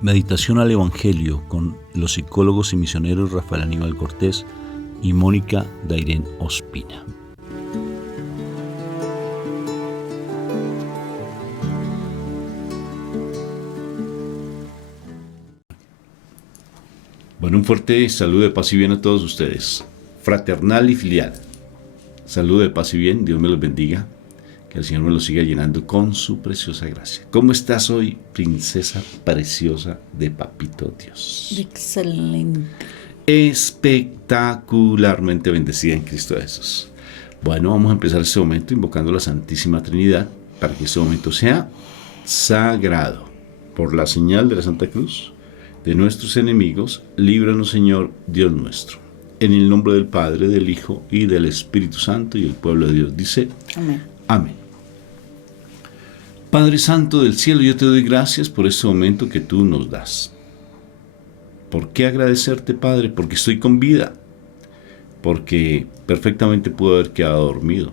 Meditación al Evangelio con los psicólogos y misioneros Rafael Aníbal Cortés y Mónica Dairén Ospina. Bueno, un fuerte saludo de paz y bien a todos ustedes, fraternal y filial. Saludo de paz y bien, Dios me los bendiga, que el Señor me los siga llenando con su preciosa gracia. ¿Cómo estás hoy, princesa preciosa de Papito Dios? Excelente. Espectacularmente bendecida en Cristo Jesús. Bueno, vamos a empezar este momento invocando la Santísima Trinidad para que este momento sea sagrado. Por la señal de la Santa Cruz de nuestros enemigos, líbranos, Señor, Dios nuestro. En el nombre del Padre, del Hijo y del Espíritu Santo, y el pueblo de Dios dice: Amén. Amén. Padre Santo del cielo, yo te doy gracias por este momento que tú nos das. ¿Por qué agradecerte, Padre? Porque estoy con vida. Porque perfectamente pude haber quedado dormido.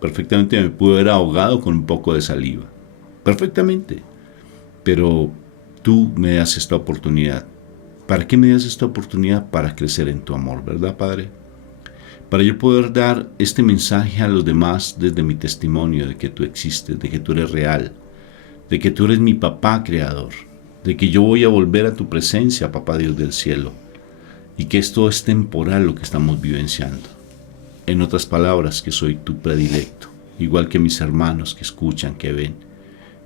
Perfectamente me pude haber ahogado con un poco de saliva. Perfectamente. Pero tú me das esta oportunidad. ¿Para qué me das esta oportunidad? Para crecer en tu amor, ¿verdad, Padre? Para yo poder dar este mensaje a los demás desde mi testimonio de que tú existes, de que tú eres real, de que tú eres mi papá creador, de que yo voy a volver a tu presencia, papá Dios del cielo, y que esto es temporal lo que estamos vivenciando. En otras palabras, que soy tu predilecto, igual que mis hermanos que escuchan, que ven,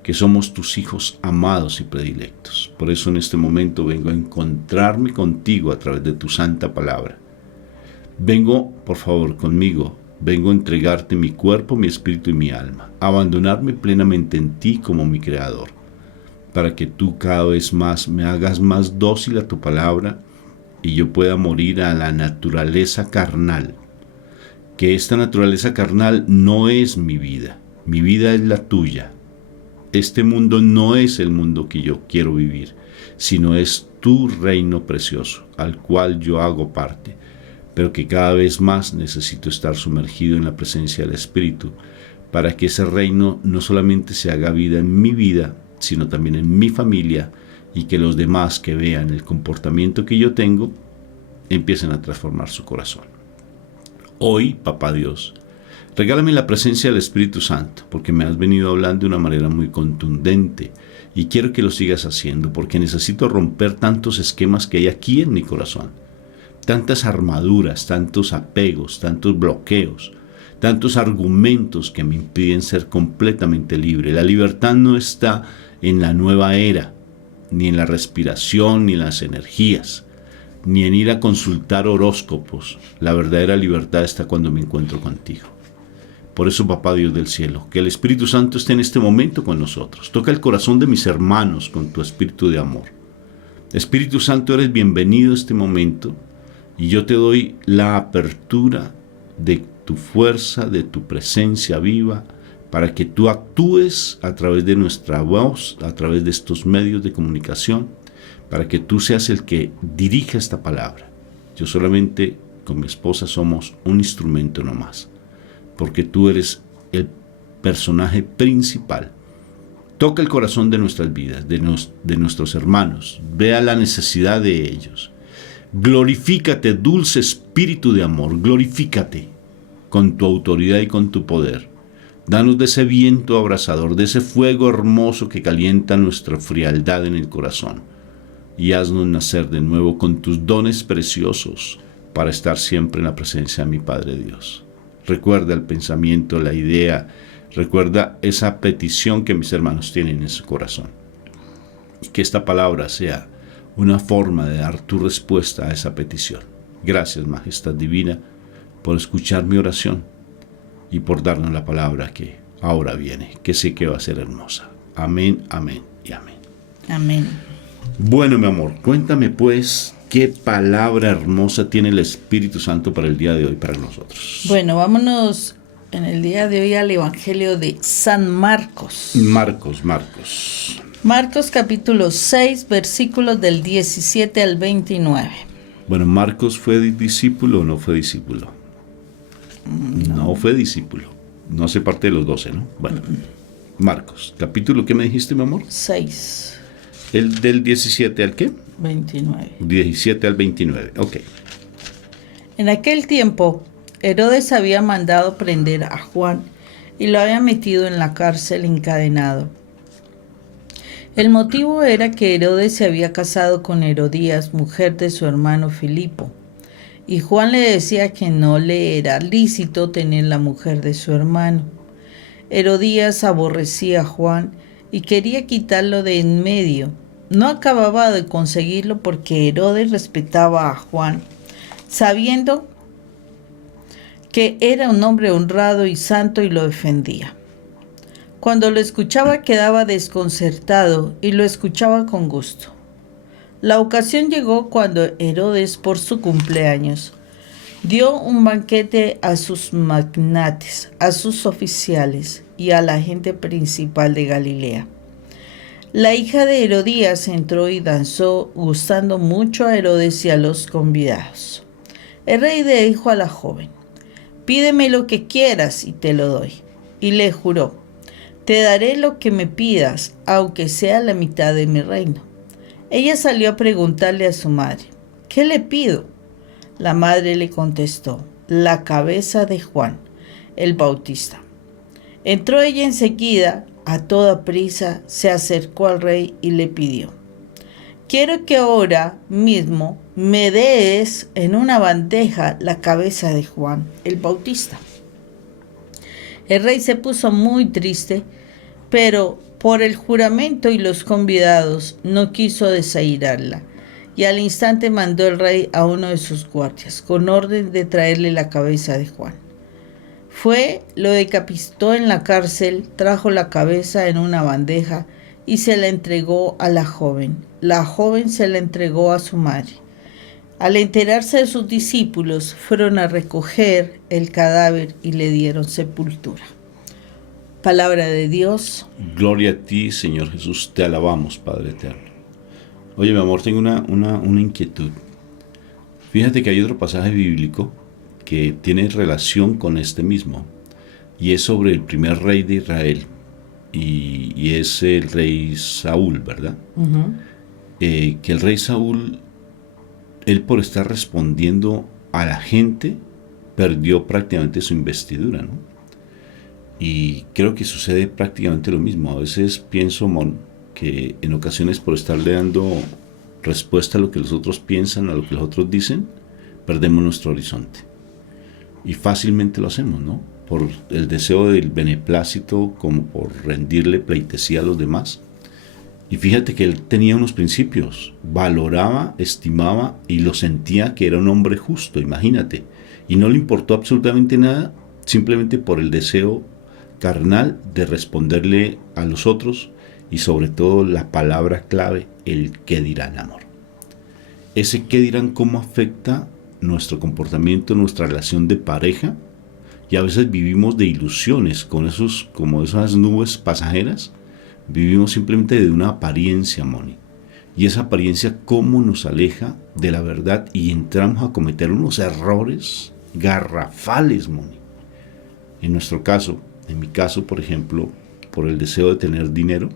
que somos tus hijos amados y predilectos. Por eso en este momento vengo a encontrarme contigo a través de tu santa palabra. Vengo, por favor, conmigo, vengo a entregarte mi cuerpo, mi espíritu y mi alma, a abandonarme plenamente en ti como mi creador, para que tú cada vez más me hagas más dócil a tu palabra y yo pueda morir a la naturaleza carnal. Que esta naturaleza carnal no es mi vida es la tuya. Este mundo no es el mundo que yo quiero vivir, sino es tu reino precioso, al cual yo hago parte, pero que cada vez más necesito estar sumergido en la presencia del Espíritu, para que ese reino no solamente se haga vida en mi vida, sino también en mi familia, y que los demás que vean el comportamiento que yo tengo, empiecen a transformar su corazón. Hoy, Papá Dios, regálame la presencia del Espíritu Santo, porque me has venido hablando de una manera muy contundente y quiero que lo sigas haciendo, porque necesito romper tantos esquemas que hay aquí en mi corazón, tantas armaduras, tantos apegos, tantos bloqueos, tantos argumentos que me impiden ser completamente libre. La libertad no está en la nueva era, ni en la respiración, ni en las energías, ni en ir a consultar horóscopos. La verdadera libertad está cuando me encuentro contigo. Por eso, Papá Dios del cielo, que el Espíritu Santo esté en este momento con nosotros. Toca el corazón de mis hermanos con tu espíritu de amor. Espíritu Santo, eres bienvenido a este momento y yo te doy la apertura de tu fuerza, de tu presencia viva, para que tú actúes a través de nuestra voz, a través de estos medios de comunicación, para que tú seas el que dirija esta palabra. Yo solamente con mi esposa somos un instrumento nomás, porque tú eres el personaje principal. Toca el corazón de nuestras vidas, de nuestros hermanos. Vea la necesidad de ellos. Glorifícate, dulce espíritu de amor. Glorifícate con tu autoridad y con tu poder. Danos de ese viento abrasador, de ese fuego hermoso que calienta nuestra frialdad en el corazón. Y haznos nacer de nuevo con tus dones preciosos para estar siempre en la presencia de mi Padre Dios. Recuerda el pensamiento, la idea, recuerda esa petición que mis hermanos tienen en su corazón. Y que esta palabra sea una forma de dar tu respuesta a esa petición. Gracias, Majestad Divina, por escuchar mi oración y por darnos la palabra que ahora viene, que sé que va a ser hermosa. Amén, amén y amén. Amén. Bueno, mi amor, cuéntame pues, ¿qué palabra hermosa tiene el Espíritu Santo para el día de hoy, para nosotros? Bueno, vámonos en el día de hoy al Evangelio de San Marcos. Marcos capítulo 6, versículos del 17 al 29. Bueno, ¿Marcos fue discípulo o no fue discípulo? No fue discípulo. No hace parte de los 12, ¿no? Bueno, Marcos, capítulo, ¿qué me dijiste, mi amor? 6, El del 17 al qué? 29. 17 al 29, ok. En aquel tiempo, Herodes había mandado prender a Juan y lo había metido en la cárcel encadenado. El motivo era que Herodes se había casado con Herodías, mujer de su hermano Filipo, y Juan le decía que no le era lícito tener la mujer de su hermano. Herodías aborrecía a Juan y quería quitarlo de en medio. No acababa de conseguirlo porque Herodes respetaba a Juan, sabiendo que era un hombre honrado y santo, y lo defendía. Cuando lo escuchaba quedaba desconcertado y lo escuchaba con gusto. La ocasión llegó cuando Herodes, por su cumpleaños, dio un banquete a sus magnates, a sus oficiales y a la gente principal de Galilea. La hija de Herodías entró y danzó, gustando mucho a Herodes y a los convidados. El rey le dijo a la joven: «Pídeme lo que quieras y te lo doy». Y le juró: «Te daré lo que me pidas, aunque sea la mitad de mi reino». Ella salió a preguntarle a su madre: «¿Qué le pido?». La madre le contestó: «La cabeza de Juan el Bautista». Entró ella enseguida, a toda prisa, se acercó al rey y le pidió: «Quiero que ahora mismo me des en una bandeja la cabeza de Juan el Bautista». El rey se puso muy triste, pero por el juramento y los convidados no quiso desairarla, y al instante mandó el rey a uno de sus guardias con orden de traerle la cabeza de Juan. Fue, lo decapitó en la cárcel, trajo la cabeza en una bandeja y se la entregó a la joven. La joven se la entregó a su madre. Al enterarse de sus discípulos, fueron a recoger el cadáver y le dieron sepultura. Palabra de Dios. Gloria a ti, Señor Jesús, te alabamos, Padre eterno. Oye, mi amor, tengo una inquietud. Fíjate que hay otro pasaje bíblico que tiene relación con este mismo, y es sobre el primer rey de Israel, y es el rey Saúl, ¿verdad? Uh-huh. Que el rey Saúl, él por estar respondiendo a la gente, perdió prácticamente su investidura, ¿no? Y creo que sucede prácticamente lo mismo. A veces pienso, Mon, que en ocasiones por estarle dando respuesta a lo que los otros piensan, a lo que los otros dicen, perdemos nuestro horizonte. Y fácilmente lo hacemos, ¿no? Por el deseo del beneplácito, como por rendirle pleitesía a los demás. Y fíjate que él tenía unos principios, valoraba, estimaba y lo sentía que era un hombre justo, imagínate. Y no le importó absolutamente nada, simplemente por el deseo carnal de responderle a los otros, y sobre todo la palabra clave, el qué dirán, amor. Ese qué dirán, cómo afecta nuestro comportamiento, nuestra relación de pareja, y a veces vivimos de ilusiones con como esas nubes pasajeras. Vivimos simplemente de una apariencia, Moni, y esa apariencia cómo nos aleja de la verdad, y entramos a cometer unos errores garrafales, Moni. En nuestro caso, en mi caso, por ejemplo, por el deseo de tener dinero,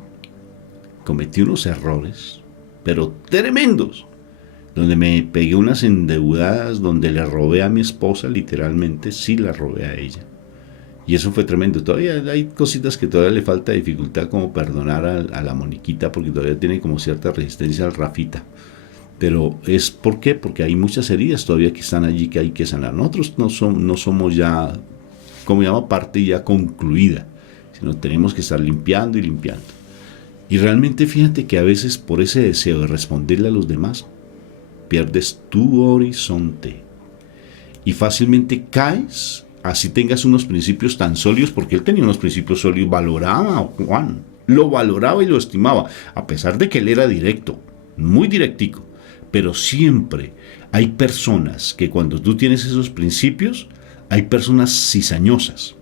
cometí unos errores, pero tremendos, donde me pegué unas endeudadas, donde le robé a mi esposa, literalmente, sí la robé a ella. Y eso fue tremendo. Todavía hay cositas que todavía le falta dificultad, como perdonar a la Moniquita, porque todavía tiene como cierta resistencia al Rafita. Pero es ¿por qué? Porque hay muchas heridas todavía que están allí que hay que sanar. Nosotros no somos ya, como llama, parte ya concluida, sino tenemos que estar limpiando y limpiando. Y realmente fíjate que a veces por ese deseo de responderle a los demás, pierdes tu horizonte y fácilmente caes, así tengas unos principios tan sólidos, porque él tenía unos principios sólidos, valoraba a Juan, lo valoraba y lo estimaba, a pesar de que él era directo, muy directico. Pero siempre hay personas que cuando tú tienes esos principios, hay personas cizañosas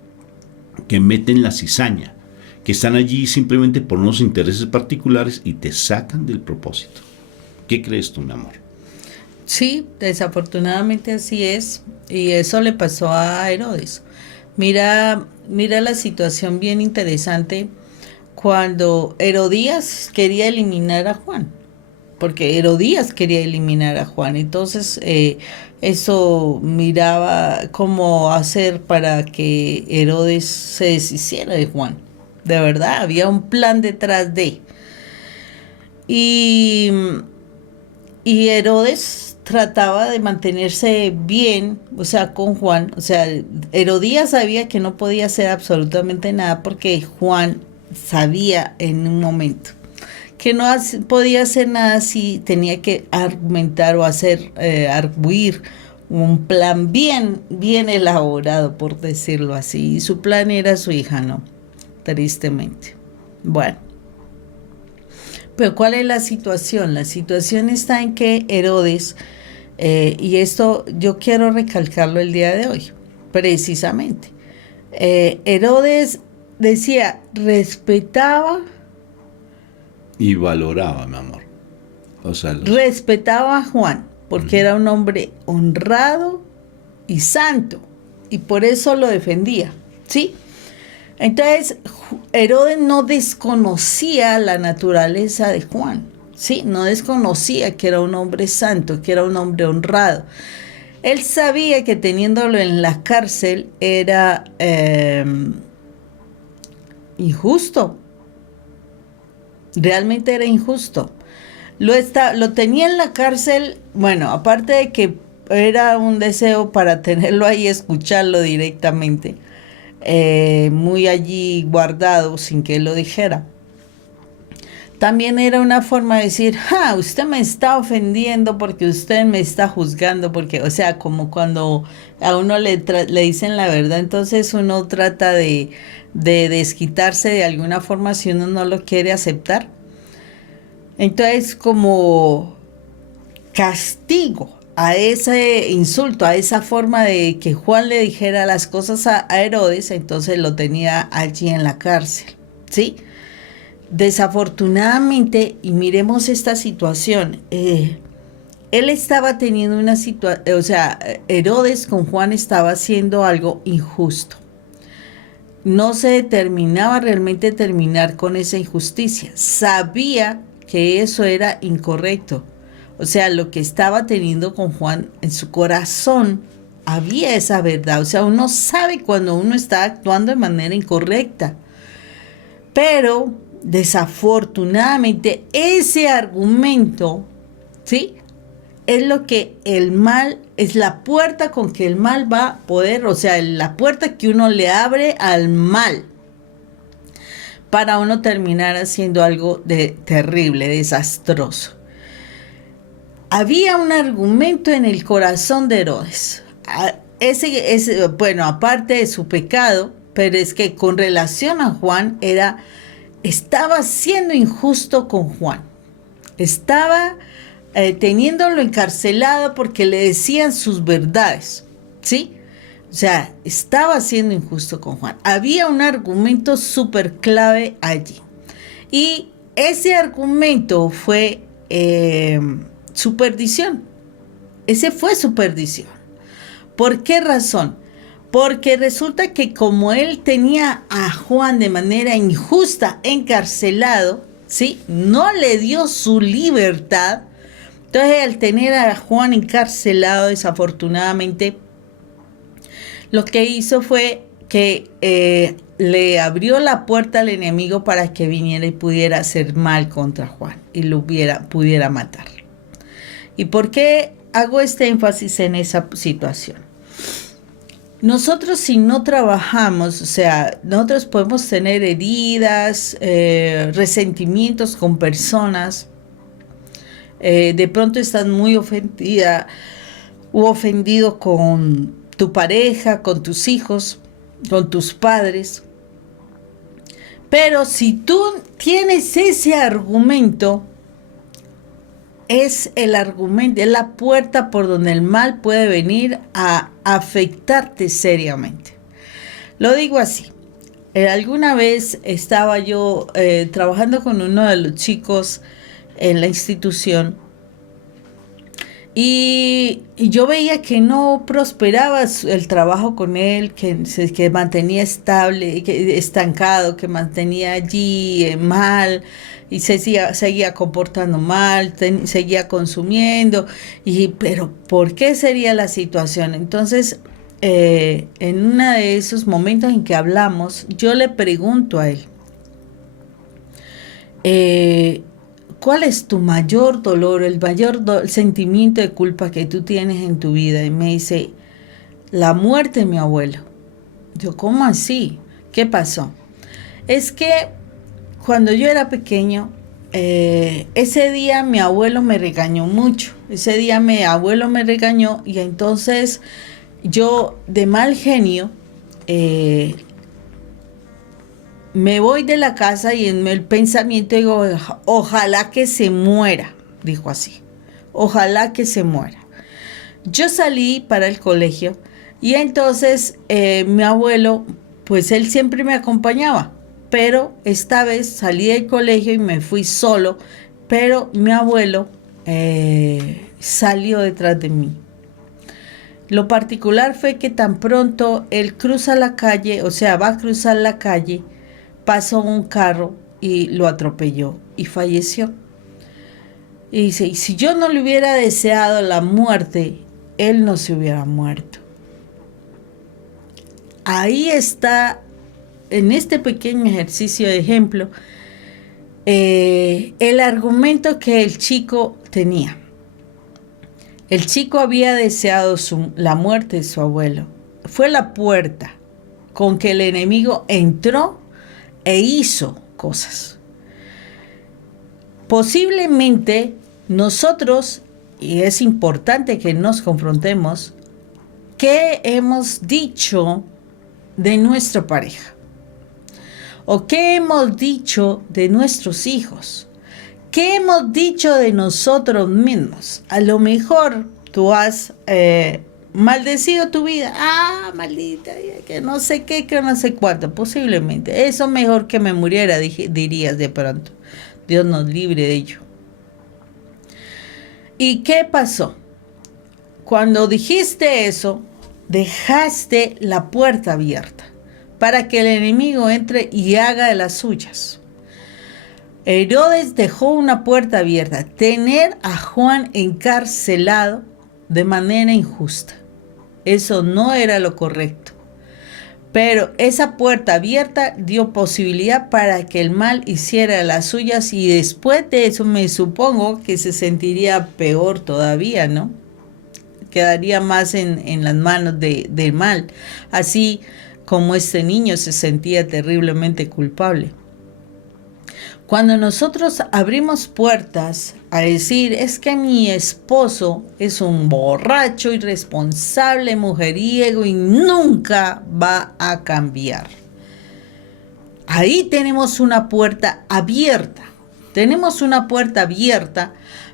que meten la cizaña, que están allí simplemente por unos intereses particulares y te sacan del propósito. ¿Qué crees tú, mi amor? Sí, desafortunadamente así es, y eso le pasó a Herodes. Mira la situación bien interesante, cuando Herodías quería eliminar a Juan, porque Herodías quería eliminar a Juan. Entonces, eso miraba cómo hacer para que Herodes se deshiciera de Juan. De verdad, había un plan detrás de. Y, y Herodes trataba de mantenerse bien, o sea, con Juan. O sea, Herodías sabía que no podía hacer absolutamente nada porque Juan sabía en un momento que no podía hacer nada si tenía que argumentar o hacer arguir un plan bien elaborado, por decirlo así. Y su plan era su hija, ¿no? Tristemente. Bueno. Pero ¿cuál es la situación? La situación está en que Herodes, y esto yo quiero recalcarlo el día de hoy, precisamente. Herodes decía, respetaba Y valoraba, mi amor. O sea, respetaba a Juan, porque era un hombre honrado y santo, y por eso lo defendía, ¿sí? Entonces, Herodes no desconocía la naturaleza de Juan, ¿sí? No desconocía que era un hombre santo, que era un hombre honrado. Él sabía que teniéndolo en la cárcel era injusto. Realmente era injusto. Lo tenía en la cárcel, bueno, aparte de que era un deseo para tenerlo ahí, escucharlo directamente, muy allí guardado sin que él lo dijera. También era una forma de decir, usted me está ofendiendo porque usted me está juzgando, porque, o sea, como cuando a uno le dicen la verdad, entonces uno trata de desquitarse de alguna forma si uno no lo quiere aceptar. Entonces, como castigo a ese insulto, a esa forma de que Juan le dijera las cosas a Herodes, entonces lo tenía allí en la cárcel, ¿sí? Desafortunadamente, y miremos esta situación, él estaba teniendo una situación, o sea, Herodes con Juan estaba haciendo algo injusto. No se determinaba realmente terminar con esa injusticia. Sabía que eso era incorrecto. O sea, lo que estaba teniendo con Juan en su corazón, había esa verdad. O sea, uno sabe cuando uno está actuando de manera incorrecta. Pero desafortunadamente ese argumento, ¿sí? Es lo que el mal, es la puerta con que el mal va a poder, o sea, la puerta que uno le abre al mal para uno terminar haciendo algo de terrible, desastroso. Había un argumento en el corazón de Herodes. Bueno, aparte de su pecado, pero es que con relación a Juan estaba siendo injusto con Juan. Estaba teniéndolo encarcelado porque le decían sus verdades, ¿sí? O sea, estaba siendo injusto con Juan. Había un argumento súper clave allí. Y ese argumento fue su perdición. Ese fue su perdición. ¿Por qué razón? Porque resulta que como él tenía a Juan de manera injusta encarcelado, ¿sí? No le dio su libertad. Entonces, al tener a Juan encarcelado, desafortunadamente, lo que hizo fue que le abrió la puerta al enemigo para que viniera y pudiera hacer mal contra Juan y lo pudiera matar. ¿Y por qué hago este énfasis en esa situación? Nosotros si no trabajamos, o sea, nosotros podemos tener heridas, resentimientos con personas. De pronto estás muy ofendida o ofendido con tu pareja, con tus hijos, con tus padres. Pero si tú tienes ese argumento, es el argumento, es la puerta por donde el mal puede venir a afectarte seriamente. Lo digo así. Alguna vez estaba yo trabajando con uno de los chicos en la institución Y yo veía que no prosperaba el trabajo con él, que mantenía estable, que estancado, que mantenía allí mal y seguía comportando mal, seguía consumiendo. Pero ¿por qué sería la situación? Entonces, en uno de esos momentos en que hablamos, yo le pregunto a él, eh, ¿cuál es tu mayor dolor, el mayor sentimiento de culpa que tú tienes en tu vida? Y me dice, la muerte de mi abuelo. Yo, ¿cómo así? ¿Qué pasó? Es que cuando yo era pequeño, ese día mi abuelo me regañó mucho. Ese día mi abuelo me regañó y entonces yo de mal genio me voy de la casa y en el pensamiento digo, ojalá que se muera, dijo así, ojalá que se muera. Yo salí para el colegio y entonces mi abuelo, pues él siempre me acompañaba, pero esta vez salí del colegio y me fui solo, pero mi abuelo salió detrás de mí. Lo particular fue que tan pronto él cruza la calle, o sea, va a cruzar la calle, pasó un carro y lo atropelló y falleció. Y dice, y si yo no le hubiera deseado la muerte, él no se hubiera muerto. Ahí está, en este pequeño ejercicio de ejemplo, el argumento que el chico tenía. El chico había deseado la muerte de su abuelo. Fue la puerta con que el enemigo entró e hizo cosas. Posiblemente nosotros, y es importante que nos confrontemos, ¿qué hemos dicho de nuestra pareja? ¿O qué hemos dicho de nuestros hijos? ¿Qué hemos dicho de nosotros mismos? A lo mejor tú has maldecido tu vida. Ah, maldita, que no sé qué, que no sé cuánto. Posiblemente. Eso mejor que me muriera, dirías de pronto. Dios nos libre de ello. ¿Y qué pasó? Cuando dijiste eso, dejaste la puerta abierta para que el enemigo entre y haga de las suyas. Herodes dejó una puerta abierta, tener a Juan encarcelado de manera injusta. Eso no era lo correcto. Pero esa puerta abierta dio posibilidad para que el mal hiciera las suyas y después de eso me supongo que se sentiría peor todavía, ¿no? Quedaría más en las manos del mal, así como este niño se sentía terriblemente culpable. Cuando nosotros abrimos puertas a decir, es que mi esposo es un borracho, irresponsable, mujeriego y nunca va a cambiar. Ahí tenemos una puerta abierta. Tenemos una puerta abierta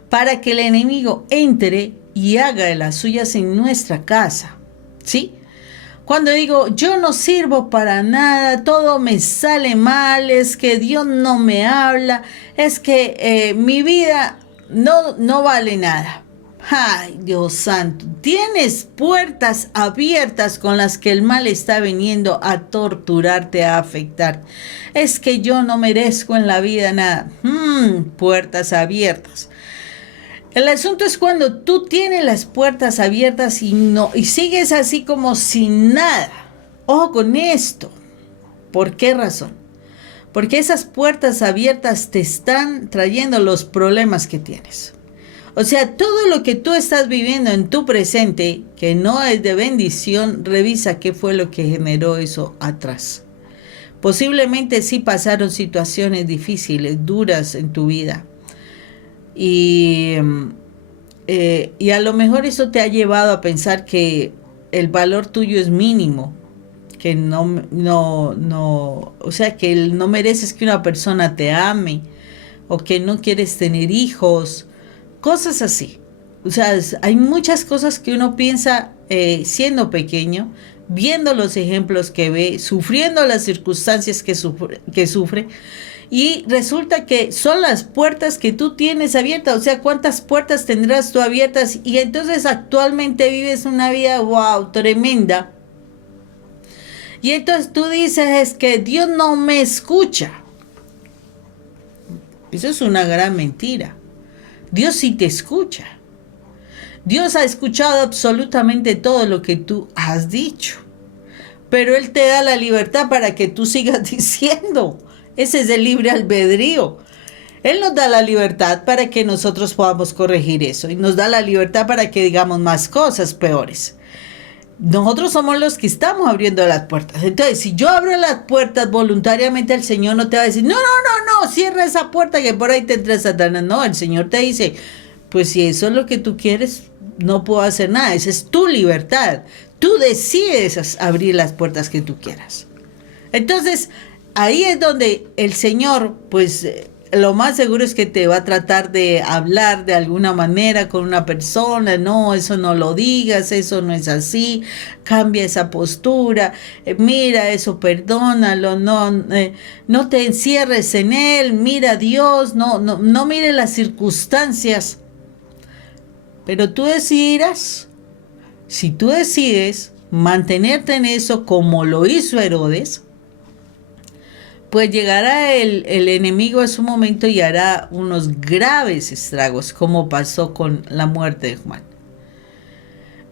para que el enemigo entre y haga de las suyas en nuestra casa. ¿Sí? Cuando digo, yo no sirvo para nada, todo me sale mal, es que Dios no me habla, es que mi vida no vale nada. Ay, Dios santo, tienes puertas abiertas con las que el mal está viniendo a torturarte, a afectar. Es que yo no merezco en la vida nada. Puertas abiertas. El asunto es cuando tú tienes las puertas abiertas y sigues así como sin nada. Ojo con esto. ¿Por qué razón? Porque esas puertas abiertas te están trayendo los problemas que tienes. O sea, todo lo que tú estás viviendo en tu presente, que no es de bendición, revisa qué fue lo que generó eso atrás. Posiblemente sí pasaron situaciones difíciles, duras en tu vida. Y a lo mejor eso te ha llevado a pensar que el valor tuyo es mínimo, que o sea, que no mereces que una persona te ame, o que no quieres tener hijos, cosas así. O sea, hay muchas cosas que uno piensa siendo pequeño, viendo los ejemplos que ve, sufriendo las circunstancias que sufre, y resulta que son las puertas que tú tienes abiertas, o sea, ¿cuántas puertas tendrás tú abiertas? Y entonces actualmente vives una vida, wow, tremenda. Y entonces tú dices, es que Dios no me escucha. Eso es una gran mentira. Dios sí te escucha. Dios ha escuchado absolutamente todo lo que tú has dicho. Pero Él te da la libertad para que tú sigas diciendo. Ese es el libre albedrío. Él nos da la libertad para que nosotros podamos corregir eso. Y nos da la libertad para que digamos más cosas peores. Nosotros somos los que estamos abriendo las puertas. Entonces, si yo abro las puertas voluntariamente, el Señor no te va a decir, no, cierra esa puerta que por ahí te entra Satanás. No, el Señor te dice, pues si eso es lo que tú quieres, no puedo hacer nada. Esa es tu libertad. Tú decides abrir las puertas que tú quieras. Entonces, ahí es donde el Señor, pues, lo más seguro es que te va a tratar de hablar de alguna manera con una persona. No, eso no lo digas, eso no es así, cambia esa postura, mira eso, perdónalo, no te encierres en él, mira a Dios, no mire las circunstancias. Pero tú decidirás. Si tú decides mantenerte en eso como lo hizo Herodes, pues llegará el enemigo a su momento y hará unos graves estragos, como pasó con la muerte de Juan.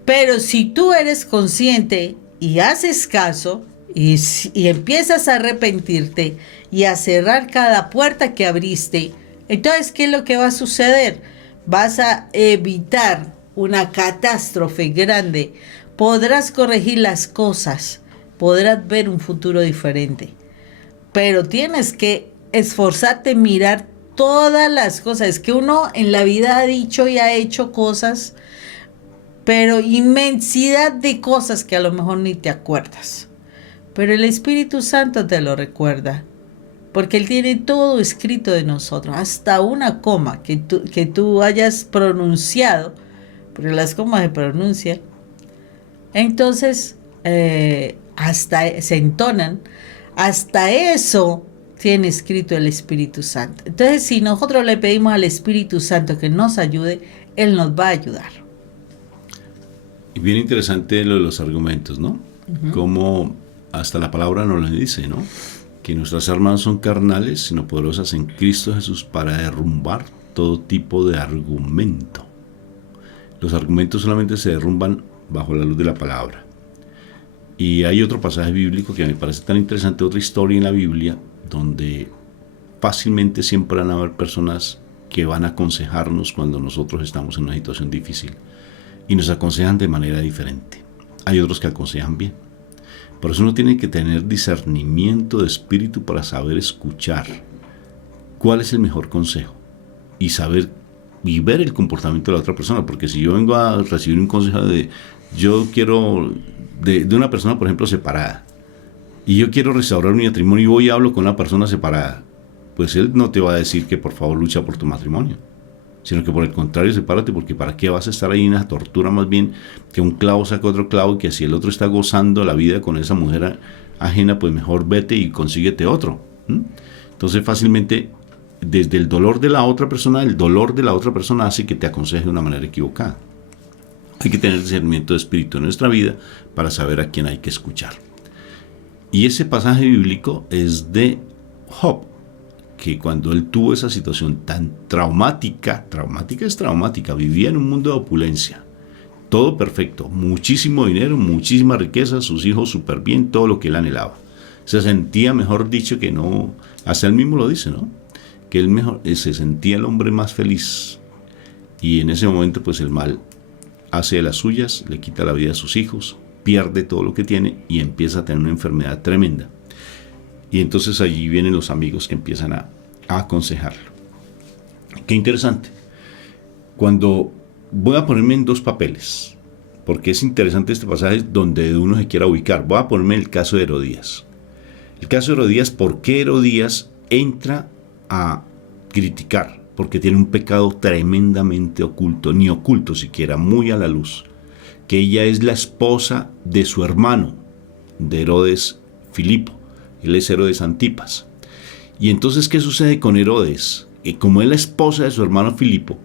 Pero si tú eres consciente y haces caso y empiezas a arrepentirte y a cerrar cada puerta que abriste, entonces, ¿qué es lo que va a suceder? Vas a evitar una catástrofe grande. Podrás corregir las cosas, podrás ver un futuro diferente. Pero tienes que esforzarte en mirar todas las cosas. Es que uno en la vida ha dicho y ha hecho cosas, pero inmensidad de cosas que a lo mejor ni te acuerdas. Pero el Espíritu Santo te lo recuerda, porque Él tiene todo escrito de nosotros, hasta una coma que tú hayas pronunciado, porque las comas se pronuncian. Entonces, hasta se entonan. Hasta eso tiene escrito el Espíritu Santo. Entonces, si nosotros le pedimos al Espíritu Santo que nos ayude, Él nos va a ayudar. Y bien interesante lo de los argumentos, ¿no? Uh-huh. Como hasta la palabra nos lo dice, ¿no? Que nuestras armas no son carnales, sino poderosas en Cristo Jesús para derrumbar todo tipo de argumento. Los argumentos solamente se derrumban bajo la luz de la palabra. Y hay otro pasaje bíblico que me parece tan interesante, otra historia en la Biblia, donde fácilmente siempre van a haber personas que van a aconsejarnos cuando nosotros estamos en una situación difícil. Y nos aconsejan de manera diferente. Hay otros que aconsejan bien. Por eso uno tiene que tener discernimiento de espíritu para saber escuchar cuál es el mejor consejo. Y saber y ver el comportamiento de la otra persona. Porque si yo vengo a recibir un consejo de yo quiero de una persona, por ejemplo, separada, y yo quiero restaurar mi matrimonio y voy y hablo con una persona separada, pues él no te va a decir que por favor lucha por tu matrimonio, sino que por el contrario, sepárate, porque para qué vas a estar ahí en esa tortura, más bien que un clavo saca otro clavo, y que si el otro está gozando la vida con esa mujer ajena, pues mejor vete y consíguete otro. Entonces fácilmente desde el dolor de la otra persona, el dolor de la otra persona hace que te aconseje de una manera equivocada. Hay que tener discernimiento de espíritu en nuestra vida para saber a quién hay que escuchar. Y ese pasaje bíblico es de Job, que cuando él tuvo esa situación tan traumática es traumática, vivía en un mundo de opulencia, todo perfecto, muchísimo dinero, muchísima riqueza, sus hijos súper bien, todo lo que él anhelaba. Se sentía, mejor dicho, que no, hasta él mismo lo dice, ¿no? Que él se sentía el hombre más feliz. Y en ese momento, pues el mal hace de las suyas, le quita la vida a sus hijos, pierde todo lo que tiene y empieza a tener una enfermedad tremenda. Y entonces allí vienen los amigos que empiezan a aconsejarlo. Qué interesante. Cuando voy a ponerme en dos papeles, porque es interesante este pasaje donde uno se quiera ubicar, voy a ponerme en el caso de Herodías. El caso de Herodías, ¿por qué Herodías entra a criticar? Porque tiene un pecado tremendamente oculto, ni oculto siquiera, muy a la luz, que ella es la esposa de su hermano, de Herodes Filipo. Él es Herodes Antipas. Y entonces, ¿qué sucede con Herodes? Como es la esposa de su hermano Filipo,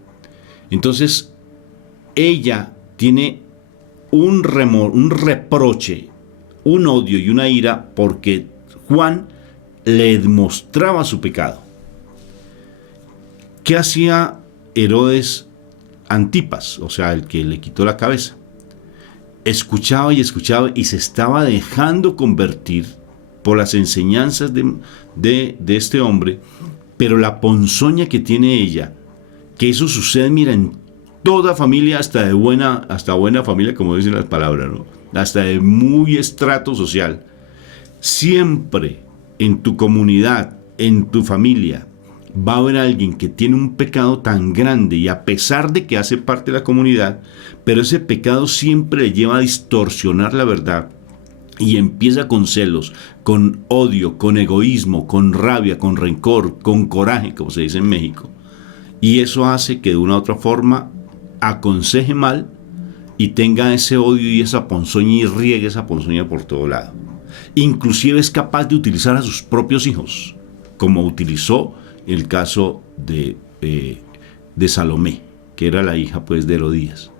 entonces ella tiene un reproche, un odio y una ira porque Juan le demostraba su pecado. ¿Qué hacía Herodes Antipas? O sea, el que le quitó la cabeza. Escuchaba y se estaba dejando convertir por las enseñanzas de este hombre, pero la ponzoña que tiene ella, que eso sucede, mira, en toda familia, hasta buena familia, como dicen las palabras, ¿no? Hasta de muy estrato social. Siempre en tu comunidad, en tu familia, va a haber alguien que tiene un pecado tan grande y a pesar de que hace parte de la comunidad, pero ese pecado siempre le lleva a distorsionar la verdad y empieza con celos, con odio, con egoísmo, con rabia, con rencor, con coraje, como se dice en México. Y eso hace que de una u otra forma aconseje mal y tenga ese odio y esa ponzoña y riegue esa ponzoña por todo lado. Inclusive es capaz de utilizar a sus propios hijos, como utilizó el caso de Salomé, que era la hija pues de Herodías,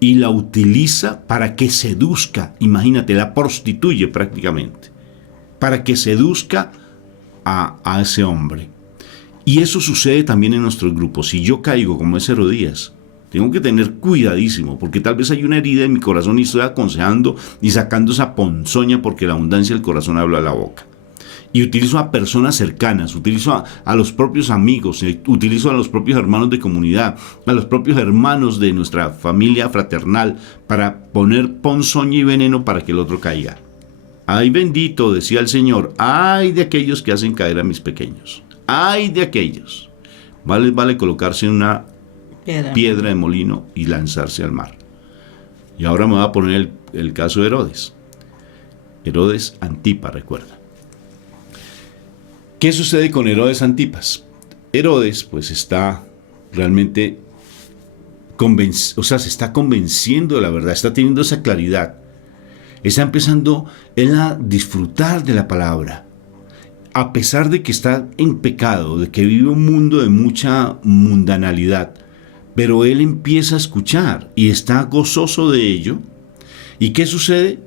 y la utiliza para que seduzca, imagínate, la prostituye prácticamente, para que seduzca a ese hombre. Y eso sucede también en nuestros grupos. Si yo caigo como es Herodías, tengo que tener cuidadísimo, porque tal vez hay una herida en mi corazón y estoy aconsejando y sacando esa ponzoña porque la abundancia del corazón habla a la boca. Y utilizo a personas cercanas, utilizo a los propios amigos, utilizo a los propios hermanos de comunidad, a los propios hermanos de nuestra familia fraternal para poner ponzoña y veneno para que el otro caiga. Ay bendito, decía el Señor, ay de aquellos que hacen caer a mis pequeños, ay de aquellos. Vale colocarse en una piedra de molino y lanzarse al mar. Y ahora me voy a poner el caso de Herodes. Herodes Antipas, recuerda. ¿Qué sucede con Herodes Antipas? Herodes pues está realmente se está convenciendo de la verdad, está teniendo esa claridad, está empezando él a disfrutar de la palabra, a pesar de que está en pecado, de que vive un mundo de mucha mundanalidad, pero él empieza a escuchar y está gozoso de ello. ¿Y qué sucede?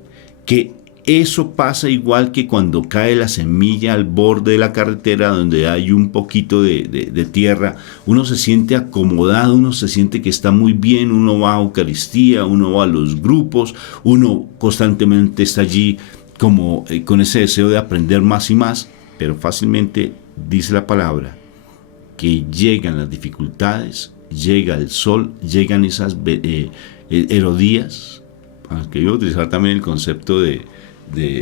Que eso pasa igual que cuando cae la semilla al borde de la carretera donde hay un poquito de tierra. Uno se siente acomodado, uno se siente que está muy bien, uno va a Eucaristía, uno va a los grupos, uno constantemente está allí como con ese deseo de aprender más y más, pero fácilmente dice la palabra que llegan las dificultades, llega el sol, llegan esas Herodías, aunque yo voy a utilizar también el concepto de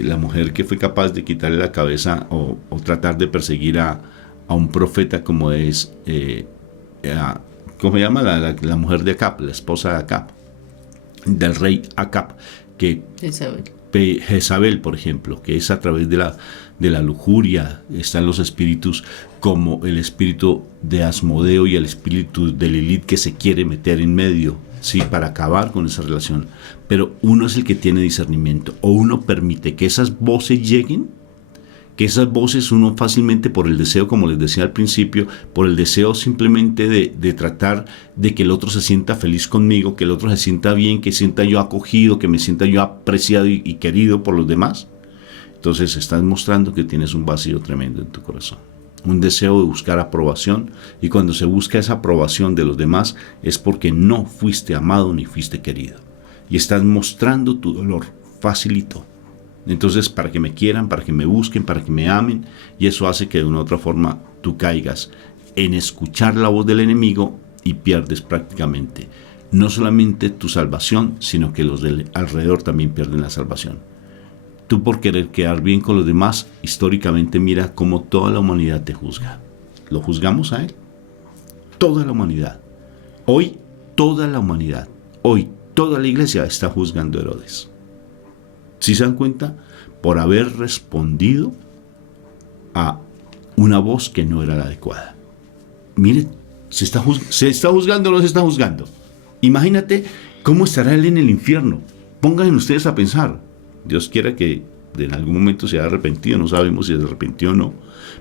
la mujer que fue capaz de quitarle la cabeza o tratar de perseguir a un profeta como es, ¿cómo se llama? La mujer de Acab, la esposa de Acab, del rey Acab, que Jezabel, por ejemplo, que es a través de la lujuria, están los espíritus como el espíritu de Asmodeo y el espíritu de Lilith que se quiere meter en medio, sí, para acabar con esa relación. Pero uno es el que tiene discernimiento, o uno permite que esas voces lleguen, que esas voces uno fácilmente por el deseo, como les decía al principio, por el deseo simplemente de tratar de que el otro se sienta feliz conmigo, que el otro se sienta bien, que sienta yo acogido, que me sienta yo apreciado y querido por los demás. Entonces estás mostrando que tienes un vacío tremendo en tu corazón, un deseo de buscar aprobación, y cuando se busca esa aprobación de los demás es porque no fuiste amado ni fuiste querido, y estás mostrando tu dolor facilito. Entonces, para que me quieran, para que me busquen, para que me amen, y eso hace que de una u otra forma tú caigas en escuchar la voz del enemigo y pierdes prácticamente no solamente tu salvación, sino que los de alrededor también pierden la salvación. Tú, por querer quedar bien con los demás, históricamente mira cómo toda la humanidad te juzga. ¿Lo juzgamos a él? Toda la humanidad. Hoy, toda la humanidad. Hoy, toda la iglesia está juzgando a Herodes. ¿Sí se dan cuenta? Por haber respondido a una voz que no era la adecuada. Mire, ¿se está juzgando o no se está juzgando? Imagínate cómo estará él en el infierno. Pongan ustedes a pensar. Dios quiera que En algún momento se ha arrepentido, no sabemos si se arrepintió o no,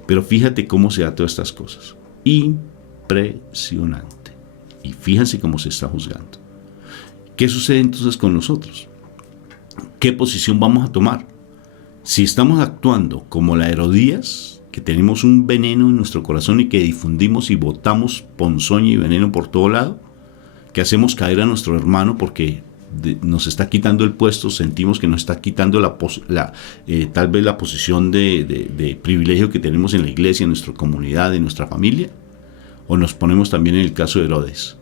pero fíjate cómo se da todas estas cosas. Impresionante. Y fíjense cómo se está juzgando. ¿Qué sucede entonces con nosotros? ¿Qué posición vamos a tomar? Si estamos actuando como la Herodías, que tenemos un veneno en nuestro corazón y que difundimos y botamos ponzoña y veneno por todo lado, que hacemos caer a nuestro hermano porque nos está quitando el puesto, sentimos que nos está quitando tal vez la posición de privilegio que tenemos en la iglesia, en nuestra comunidad, en nuestra familia, o nos ponemos también en el caso de Herodes,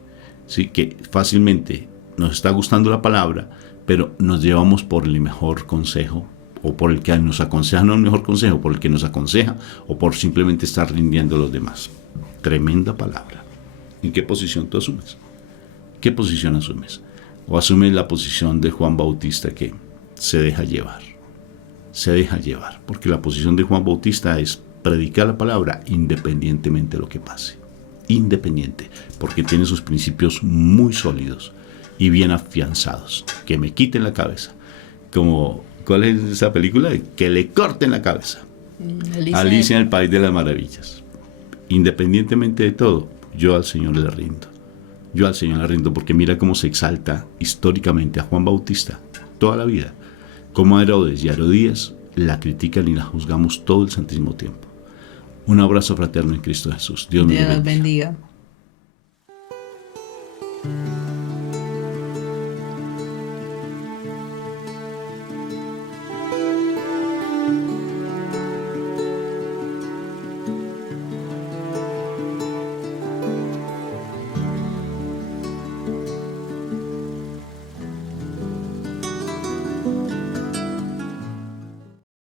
¿sí? Que fácilmente nos está gustando la palabra, pero nos llevamos por el mejor consejo, o por el que nos aconseja, no el mejor consejo, por el que nos aconseja, o por simplemente estar rindiendo a los demás. Tremenda palabra. ¿En qué posición tú asumes? ¿Qué posición asumes? ¿O asumes la posición de Juan Bautista, que se deja llevar? Se deja llevar, porque la posición de Juan Bautista es predicar la palabra independientemente de lo que pase. Independiente, porque tiene sus principios muy sólidos y bien afianzados. Que me quiten la cabeza. Como, ¿cuál es esa película? Que le corten la cabeza. Alicia en el País de las Maravillas. Independientemente de todo, yo al Señor le rindo. Yo al Señor le rindo, porque mira cómo se exalta históricamente a Juan Bautista toda la vida. Como a Herodes y a Herodías la critican y la juzgamos todo el santísimo tiempo. Un abrazo fraterno en Cristo Jesús. Dios me bendiga.